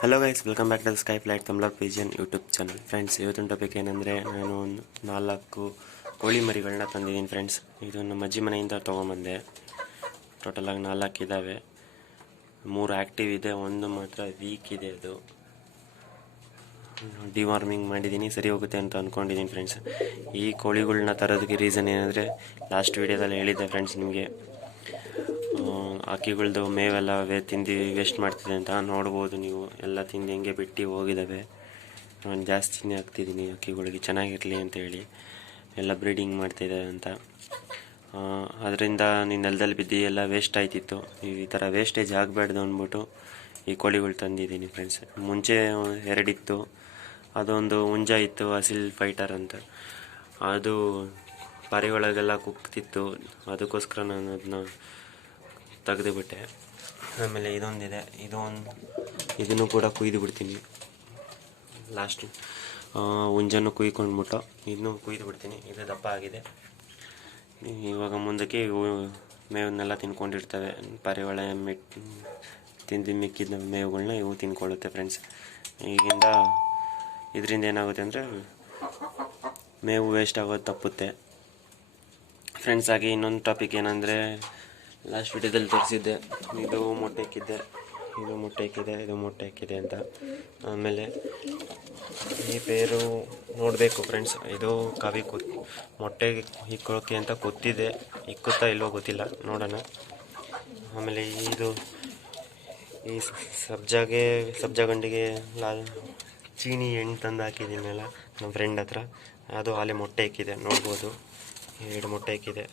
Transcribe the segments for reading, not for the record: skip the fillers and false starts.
Hello guys, welcome back to the sky flight Kamala pigeon YouTube channel. Friends, ಇವತ್ತಿನ topic ಏನಂದರೆ, ನಾನು ಒಂದು 4 ಕೋಳಿ ಮರಿಗಳನ್ನ ತಂದಿದ್ದೀನಿ ಫ್ರೆಂಡ್ಸ್. ಇದು ನಮ್ಮ ಅಜ್ಜಿ ಮನೆಯಿಂದ ತೊಗೊಂಬಂದೆ. ಟೋಟಲಾಗಿ 4 ಇದ್ದಾವೆ. 3 ಆ್ಯಕ್ಟಿವ್ ಇದೆ, ಒಂದು ಮಾತ್ರ ವೀಕ್ ಇದೆ. ಅದು ಡಿವಾರ್ಮಿಂಗ್ ಮಾಡಿದ್ದೀನಿ, ಸರಿ ಹೋಗುತ್ತೆ ಅಂತ ಅಂದ್ಕೊಂಡಿದ್ದೀನಿ ಫ್ರೆಂಡ್ಸ್. ಈ ಕೋಳಿಗಳನ್ನ ತರೋದಕ್ಕೆ ರೀಸನ್ ಏನಂದರೆ, ಲಾಸ್ಟ್ ವೀಡಿಯೋದಲ್ಲಿ ಹೇಳಿದ್ದೆ ಫ್ರೆಂಡ್ಸ್ ನಿಮಗೆ, ಹಕ್ಕಿಗಳ್ದು ಮೇವೆಲ್ಲ ತಿಂದು ವೇಸ್ಟ್ ಮಾಡ್ತಿದೆ ಅಂತ. ನೋಡ್ಬೋದು ನೀವು, ಎಲ್ಲ ತಿಂದು ಹೆಂಗೆ ಬಿಟ್ಟು ಹೋಗಿದ್ದಾವೆ. ನಾನು ಜಾಸ್ತಿನೇ ಹಾಕ್ತಿದ್ದೀನಿ ಹಕ್ಕಿಗಳಿಗೆ, ಚೆನ್ನಾಗಿರಲಿ ಅಂತೇಳಿ. ಎಲ್ಲ ಬ್ರೀಡಿಂಗ್ ಮಾಡ್ತಾಯಿದ್ದಾವೆ ಅಂತ. ಅದರಿಂದ ನೀನು ನೆಲದಲ್ಲಿ ಬಿದ್ದು ಎಲ್ಲ ವೇಸ್ಟ್ ಆಯ್ತಿತ್ತು. ಈ ಥರ ವೇಸ್ಟೇಜ್ ಆಗಬಾರ್ದು ಅಂದ್ಬಿಟ್ಟು ಈ ಕೋಳಿಗಳು ತಂದಿದ್ದೀನಿ ಫ್ರೆಂಡ್ಸ್. ಮುಂಚೆ 2 ಇತ್ತು. ಅದೊಂದು ಹುಂಜ ಇತ್ತು, ಅಸಿಲ್ ಫೈಟರ್ ಅಂತ. ಅದು ಪಾರಿವಾಳಗೆಲ್ಲ ಕುಗ್ತಿತ್ತು, ಅದಕ್ಕೋಸ್ಕರ ನಾನು ಅದನ್ನ ತೆಗೆದುಬಿಟ್ಟೆ. ಆಮೇಲೆ ಇದೊಂದಿದೆ, ಇದನ್ನು ಕೂಡ ಕುಯ್ದು ಬಿಡ್ತೀನಿ. ಲಾಸ್ಟು ಹುಂಜನ್ನು ಕುಯ್ಕೊಂಡ್ಬಿಟ್ಟು ಇದನ್ನು ಕುಯ್ದು ಬಿಡ್ತೀನಿ. ಇದು ದಪ್ಪ ಆಗಿದೆ. ಇವಾಗ ಮುಂದಕ್ಕೆ ಇವು ಮೇವನ್ನೆಲ್ಲ ತಿನ್ಕೊಂಡಿರ್ತವೆ. ಪಾರಿವಾಳ ತಿಂದು ಮಿಕ್ಕಿದ ಮೇವುಗಳನ್ನ ಇವು ತಿನ್ಕೊಳ್ಳುತ್ತೆ ಫ್ರೆಂಡ್ಸ್. ಇದರಿಂದ ಏನಾಗುತ್ತೆ ಅಂದರೆ, ಮೇವು ವೇಸ್ಟ್ ಆಗೋದು ತಪ್ಪುತ್ತೆ ಫ್ರೆಂಡ್ಸ್. ಹಾಗೆ ಇನ್ನೊಂದು ಟಾಪಿಕ್ ಏನಂದರೆ, ಲಾಸ್ಟ್ ವಿಡಿಯೋದಲ್ಲಿ ತೋರಿಸಿದ್ದೆ, ಇದು ಮೊಟ್ಟೆ ಇಕ್ಕಿದೆ ಅಂತ. ಆಮೇಲೆ ಈ ಪೇರು ನೋಡಬೇಕು ಫ್ರೆಂಡ್ಸ್. ಇದು ಕಾವಿ ಮೊಟ್ಟೆ ಇಕ್ಕೋಕ್ಕೆ ಅಂತ ಕೊತ್ತಿದೆ, ಇಕ್ಕುತ್ತಾ ಇಲ್ವೋ ಗೊತ್ತಿಲ್ಲ, ನೋಡೋಣ. ಆಮೇಲೆ ಈ ಸಬ್ಜಾ ಗಂಡಿಗೆ ಚೀನಿ ಎಣ್ಣೆ ತಂದು ಹಾಕಿದ್ದೀನಲ್ಲ ನಮ್ಮ ಫ್ರೆಂಡ್ ಹತ್ರ, ಅದು ಆಲೆ ಮೊಟ್ಟೆ ಇಕ್ಕಿದೆ, ನೋಡ್ಬೋದು. 2 ಮೊಟ್ಟೆ ಇಕ್ಕಿದೆ,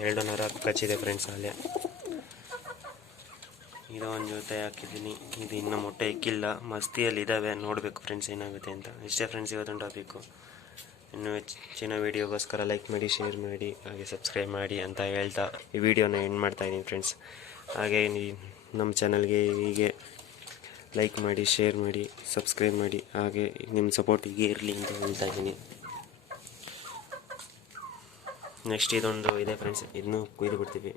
2 ನರ ಕಚ್ಚಿದೆ ಫ್ರೆಂಡ್ಸ್ ಅಲ್ಲೇ. ಇದು ಒಂದು ಜೊತೆ ಹಾಕಿದ್ದೀನಿ. ಇದು ಇನ್ನೂ ಮೊಟ್ಟೆ ಇಕ್ಕಿಲ್ಲ, ಮಸ್ತಿಯಲ್ಲಿ ಇದ್ದಾವೆ. ನೋಡಬೇಕು ಫ್ರೆಂಡ್ಸ್ ಏನಾಗುತ್ತೆ ಅಂತ. ಇಷ್ಟೇ ಫ್ರೆಂಡ್ಸ್ ಇವತ್ತೊಂದು ಟಾಪಿಕ್ಕು. ಇನ್ನೂ ಹೆಚ್ಚಿನ ವೀಡಿಯೋಗೋಸ್ಕರ ಲೈಕ್ ಮಾಡಿ, ಶೇರ್ ಮಾಡಿ, ಹಾಗೆ ಸಬ್ಸ್ಕ್ರೈಬ್ ಮಾಡಿ ಅಂತ ಹೇಳ್ತಾ ಈ ವಿಡಿಯೋನ ಎಂಡ್ ಮಾಡ್ತಾಯಿದ್ದೀನಿ ಫ್ರೆಂಡ್ಸ್. ಹಾಗೆ ನಮ್ಮ ಚಾನಲ್ಗೆ ಹೀಗೆ ಲೈಕ್ ಮಾಡಿ, ಶೇರ್ ಮಾಡಿ, ಸಬ್ಸ್ಕ್ರೈಬ್ ಮಾಡಿ, ಹಾಗೆ ನಿಮ್ಮ ಸಪೋರ್ಟ್ ಹೀಗೆ ಇರಲಿ ಅಂತ ಹೇಳ್ತಾ ಇದ್ದೀನಿ. ನೆಕ್ಸ್ಟ್ ಇದೊಂದು ಇದೆ ಫ್ರೆಂಡ್ಸ್, ಇದನ್ನು ಕುಯ್ದು ಬಿಡ್ತೀವಿ.